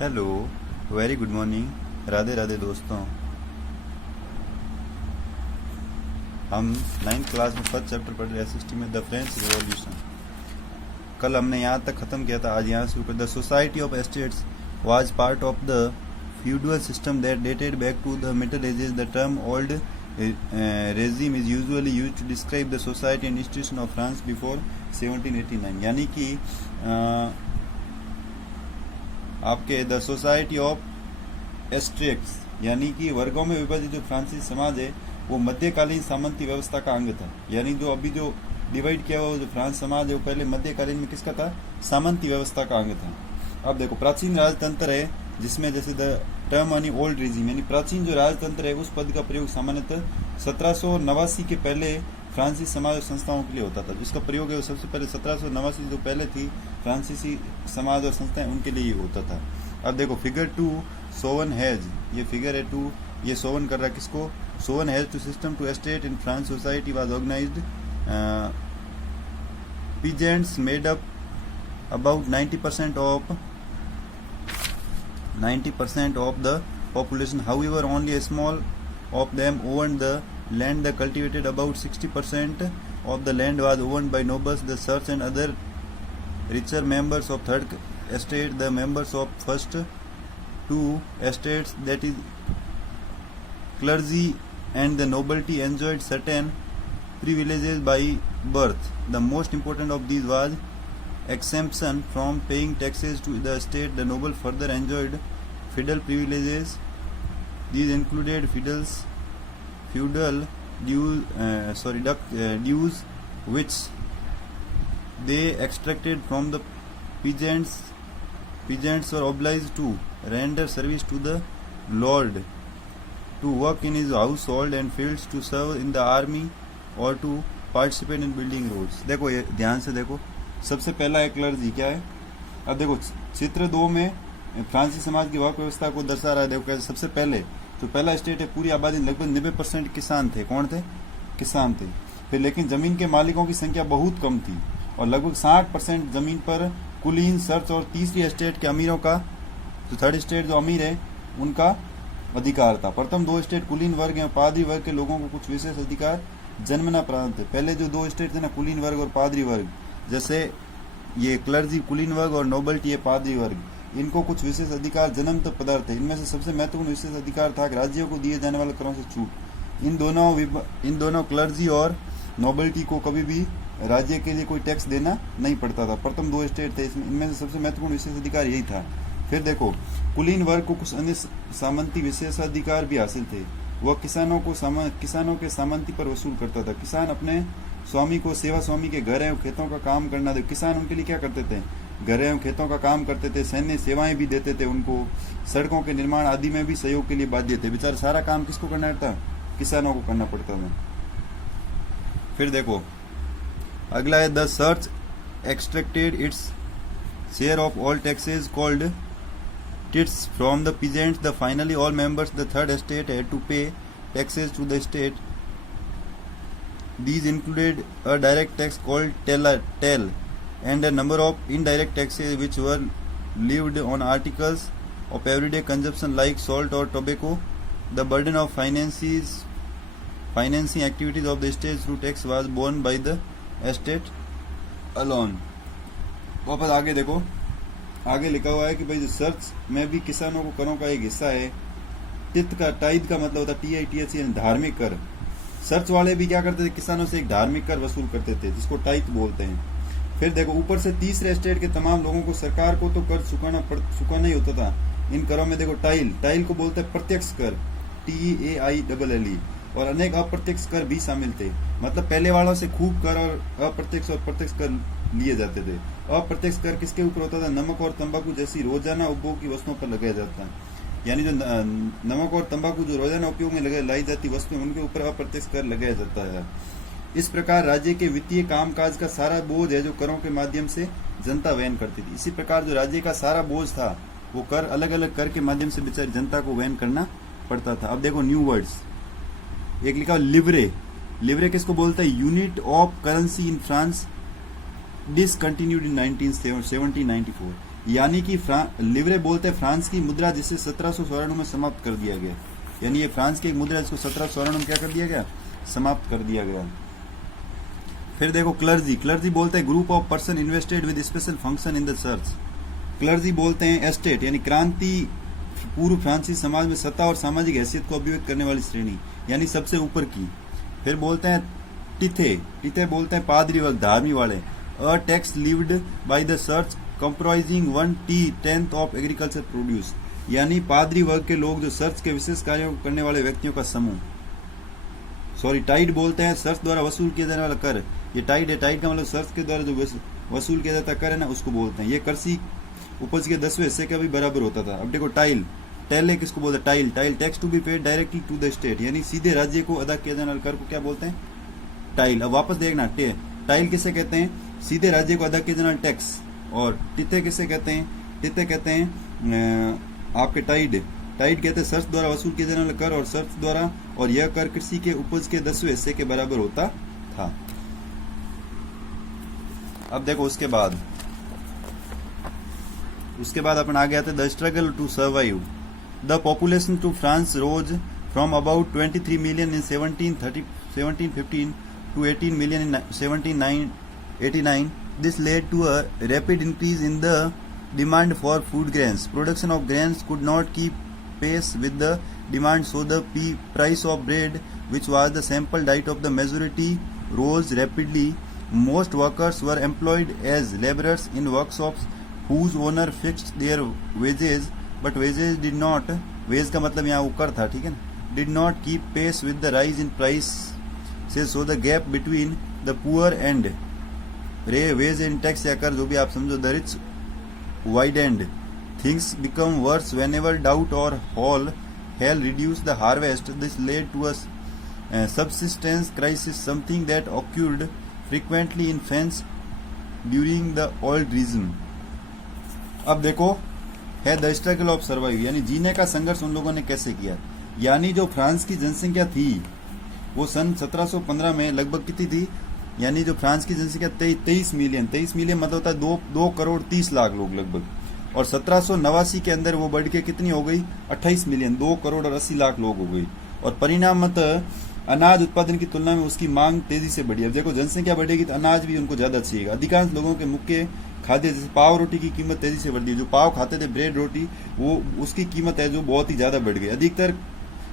Hello, very good morning, Radhe Radhe दोस्तों। हम 9th class में फर्स्ट चैप्टर पढ़ रहे हैं में द फ्रेंच रिवॉल्यूशन। कल हमने यहाँ तक ख़त्म किया था, आज यहाँ शुरू कर। The society of estates was part of the feudal system that dated back to the Middle Ages. The term old regime is usually used to describe the society and institution of France before 1789। यानी कि आपके the society of एस्ट्रेक्स यानी कि वर्गों में विभाजित जो फ्रांसीसी समाज है वो मध्यकालीन सामंती व्यवस्था का अंग था। यानी जो अभी जो डिवाइड किया हुआ जो फ्रांस समाज है वो पहले मध्यकालीन में किसका था? सामंती व्यवस्था का अंग था। अब देखो, प्राचीन राजतंत्र है जिसमें जैसे द टर्म यानी ओल्ड रिजीम यानी प्राचीन जो राजतंत्र है उस पद का प्रयोग सामान्यतः 1789 के पहले फ्रांसीसी समाज और संस्थाओं के लिए होता था। जिसका प्रयोग है वो सबसे पहले 1789 जो पहले थी फ्रांसीसी समाज और संस्थाएं उनके लिए ही होता था। अब देखो फिगर 2 सोवन हैज, ये फिगर है 2, ये सोवन कर रहा है किसको? Shown has to system to estate in France society was organised peasants made up about 90% of the population. However, only a small of them owned the land. The cultivated about 60% of the land was owned by nobles, the serfs, and other richer members of third estate. The members of first two estates, that is clergy and the nobility, enjoyed certain privileges by birth. The most important of these was exemption from paying taxes to the state. The noble further enjoyed feudal privileges. These included feudal dues which they extracted from the peasants. Peasants were obliged to render service to the lord, to work in his household and fields, to serve in the army or to participate in building roads. देखो ये ध्यान से देखो, सबसे पहला है clergy. क्या है? अब देखो चित्र 2 में फ्रांसीसी समाज की वाक व्यवस्था को दर्शा रहा है। देखो कैसे सबसे पहले जो पहला स्टेट है पूरी आबादी लगभग 90% किसान थे। कौन थे? किसान थे। फिर लेकिन जमीन के मालिकों की संख्या बहुत कम थी और लगभग 60% जमीन पर कुलीन, सर्च और तीसरी स्टेट के अमीरों का, जो थर्ड स्टेट जो अमीर है उनका अधिकार था। प्रथम 2 स्टेट कुलीन वर्ग और पादरी वर्ग के लोगों को कुछ विशेष अधिकार जन्मना प्राप्त थे। पहले जो 2 स्टेट थे ना, कुलीन वर्ग और पादरी वर्ग, जैसे ये क्लर्जी कुलीन वर्ग और नोबल्टी है पादरी वर्ग, इनको कुछ विशेष अधिकार जन्मत पदार्थ थे। इनमें से सबसे महत्वपूर्ण विशेष अधिकार था राज्यों को दिए जाने वाले करों से छूट। इन दोनों क्लर्जी और नोबल्टी को कभी भी राज्य के लिए कोई टैक्स देना नहीं पड़ता था। प्रथम 2 स्टेट थे, इनमें से सबसे महत्वपूर्ण विशेष अधिकार यही था। फिर देखो कुलीन वर्ग को कुछ अन्य सामंती विशेषाधिकार भी हासिल थे। वह किसानों के सामंती पर वसूल करता था। किसान अपने स्वामी को सेवा स्वामी के घर एवं खेतों का काम करना दे। किसान उनके लिए क्या करते थे? घर एवं खेतों का काम करते थे, सैन्य सेवाएं भी देते थे उनको, सड़कों के निर्माण आदि में भी सहयोग के लिए बाध्य थे। बेचारे सारा काम किसको करना पड़ता? किसानों को करना पड़ता था। फिर देखो अगला है the church extracted its share of all taxes called tithes from the peasants. The finally all members the third estate had to pay taxes to the state. These included a direct tax called tell and a number of indirect taxes which were levied on articles of everyday consumption like salt or tobacco. The burden of financing activities of the state through tax was borne by the estate alone. वापस आगे देखो, आगे लिखा हुआ है कि भाई search में भी किसानों को करों का एक हिस्सा है। टिथ का, टाइद का मतलब होता है TITH यानी धार्मिक कर। सर्च वाले भी क्या करते थे? किसानों से एक धार्मिक कर वसूल करते थे जिसको टाइट बोलते हैं। फिर देखो ऊपर से तीसरे स्टेट के तमाम लोगों को सरकार को तो कर चुकाना ही होता था। इन करों में देखो टाइल को बोलते हैं प्रत्यक्ष कर, TAILLE, और अनेक अप्रत्यक्ष कर भी शामिल थे। मतलब पहले वालों से खूब कर और अप्रत्यक्ष और प्रत्यक्ष कर लिए जाते थे। अप्रत्यक्ष कर किसके ऊपर होता था? नमक और तंबाकू जैसी रोजाना उपभोग की वस्तुओं पर लगाया जाता है। यानी जो नमक और तंबाकू जो रोजाना उपयोग में लाई जाती वस्तुएं उनके ऊपर अप्रत्यक्ष कर लगाया जाता है। इस प्रकार राज्य के वित्तीय कामकाज का सारा बोझ है जो करों के माध्यम से जनता वहन करती थी। इसी प्रकार जो राज्य का सारा बोझ था वो कर अलग अलग कर के माध्यम से बेचारी जनता को वहन करना पड़ता था। अब देखो न्यू वर्ड्स, एक लिखा लिवरे। लिवरे किसको बोलता है? Unit of currency in France, discontinued in 1794। यानी कि लिवरे बोलते हैं फ्रांस की मुद्रा जिसे 1794 में समाप्त कर दिया गया। यानी ये फ्रांस की एक मुद्रा जिसको 1794 में क्या कर दिया गया, समाप्त कर दिया गया। फिर देखो क्लर्जी, क्लर्जी बोलते हैं group of person invested with special function in the church. Clergy बोलते हैं एस्टेट यानी क्रांति पूर्व फ्रांसीसी समाज में सत्ता और सामाजिक हैसियत को अभिव्यक्त करने वाली श्रेणी, यानी सबसे ऊपर की। फिर बोलते हैं टिथे, टिथे बोलते हैं पादरी वर्ग, धार्मी वाले। A tax lived by the church comprising 1/10 of agriculture produce, यानी पादरी वर्ग के लोग जो चर्च के विशेष कार्यों को करने वाले व्यक्तियों का समूह। सॉरी, टाइड बोलते हैं चर्च द्वारा वसूल किया जाने वाला कर। ये टाइड है, टाइड का मतलब चर्च के द्वारा जो वसूल किया जाता कर है ना, उसको बोलते हैं। ये कृषि उपज के 10वें हिस्से का भी बराबर होता था। अब देखो टाइल, टेले किसको बोलते हैं, taille, taille tax to be paid directly to the state, यानी सीधे राज्य को अदा किया जाने वाले कर को क्या बोलते हैं, टाइल। अब वापस देखना, टाइल किसे कहते हैं, सीधे राज्य को अदा किया जाने वाला टैक्स। और टिथे किसे कहते हैं, टिथे कहते हैं आपके टाइड, टाइड कहते हैं चर्च द्वारा वसूल किया जाने वाला कर और चर्च द्वारा, और यह कर कृषि के उपज के 10वें हिस्से के बराबर होता था। अब देखो उसके बाद अपन आ गया था the struggle to survive. The population to France rose from about 23 million in 1715 to 18 million in 1789. This led to a rapid increase in the demand for food grains. Production of grains could not keep pace with the demand, so the price of bread, which was the sample diet of the majority, rose rapidly. Most workers were employed as laborers in workshops whose owner fixed their wages, but wages did not, wage का मतलब यहाँ ऊपर था, ठीक है ना, did not keep pace with the rise in price, so the gap between the poor and wage and tax या कर जो भी आप समझो, the rich widened. Things become worse whenever drought or hail reduced the harvest. This led to a subsistence crisis, something that occurred frequently in France during the old regime. अब देखो है the struggle of survive, यानी जीने का संघर्ष उन लोगों ने कैसे किया। यानी जो फ्रांस की जनसंख्या थी वो सन 1715 में लगभग कितनी थी, यानी जो फ्रांस की जनसंख्या 23 मिलियन मतलब होता है 2 करोड़ 30 लाख लोग लगभग, और 1789 के अंदर वो बढ़ के कितनी हो गई, 28 मिलियन, 2 करोड़ और 80 लाख लोग हो गई। और परिणामतः अनाज उत्पादन की तुलना में उसकी मांग तेजी से बढ़ी। अब देखो जनसंख्या बढ़ेगी तो अनाज भी उनको ज्यादा चाहिए। अधिकांश लोगों के मुख्य खाद्य जैसे पाव रोटी की कीमत तेजी से बढ़ती है। जो पाव खाते थे ब्रेड रोटी, वो उसकी कीमत है जो बहुत ही ज्यादा बढ़ गई। अधिकतर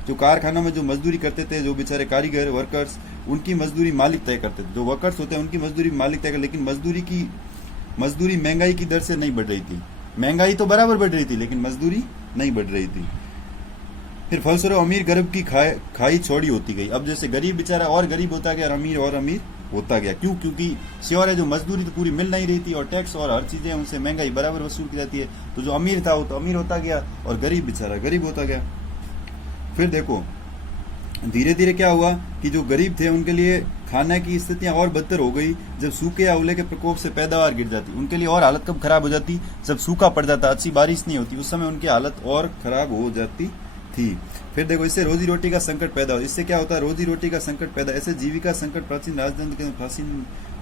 जो कारखानों में जो मजदूरी करते थे, जो बेचारे कारीगर वर्कर्स, उनकी मजदूरी मालिक तय करते थे। जो वर्कर्स होते हैं उनकी मजदूरी मालिक तय कर, लेकिन मजदूरी महंगाई की दर से नहीं बढ़ रही थी। महंगाई तो बराबर बढ़ रही थी लेकिन मजदूरी नहीं बढ़ रही थी। फिर फलस्वरूप अमीर गरीब की खाई छोड़ी होती गई। अब जैसे गरीब बेचारा और गरीब होता गया और अमीर होता गया। क्यों? क्योंकि श्योर है जो मजदूरी तो पूरी मिल नहीं रही थी और टैक्स और हर चीजें उनसे महंगाई बराबर वसूल की जाती है। तो जो अमीर था वो तो अमीर होता गया और गरीब बेचारा गरीब होता गया। फिर देखो धीरे धीरे क्या हुआ कि जो गरीब थे उनके लिए खाने की स्थितियां और बदतर हो गई। जब सूखे या ओले के प्रकोप से पैदावार गिर जाती, उनके लिए और हालत कब खराब हो जाती, जब सूखा पड़ जाता, अच्छी बारिश नहीं होती, उस समय उनकी हालत और खराब हो जाती थी। फिर देखो इससे रोजी रोटी का संकट पैदा हो। इससे क्या होता है, रोजी रोटी का संकट पैदा। ऐसे जीविका संकट प्राचीन राजतंत्र के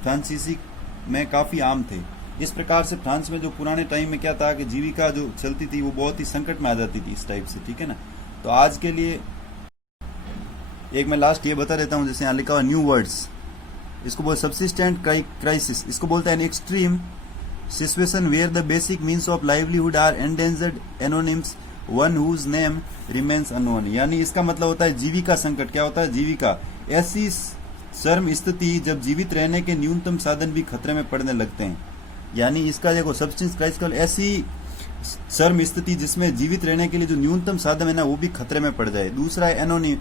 फ्रांसीसी में काफी आम थे। इस प्रकार से फ्रांस में जो पुराने टाइम में क्या था कि जीविका जो चलती थी वो बहुत ही संकट में आ जाती थी इस टाइप से, ठीक है ना। तो आज के लिए एक मैं लास्ट ये बता देता हूं, जैसे यहाँ लिखा हुआ न्यू वर्ड्स, इसको बोल सब्सिस्टेंट क्राइसिस, इसको बोलते हैं extreme situation where the basic means of livelihood are endangered anonymous one whose name remains unknown. यानी इसका मतलब होता है जीविका संकट। क्या होता है? जीविका ऐसी चरम स्थिति जब जीवित रहने के न्यूनतम साधन भी खतरे में पड़ने लगते हैं। यानी इसका देखो सब्सिस्टेंस क्राइसिस ऐसी चरम स्थिति जिसमें जीवित रहने के लिए जो न्यूनतम साधन है ना वो भी खतरे में पड़ जाए। दूसरा है एनोनिम,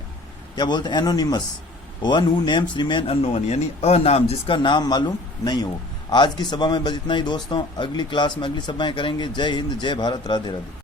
क्या बोलते हैं, anonymous, one who names remain unknown, यानी अनाम, जिसका नाम मालूम नहीं हो। आज की सभा में बस इतना ही दोस्तों, अगली क्लास में अगली सभाएं करेंगे। जय हिंद, जय भारत, राधे राधे।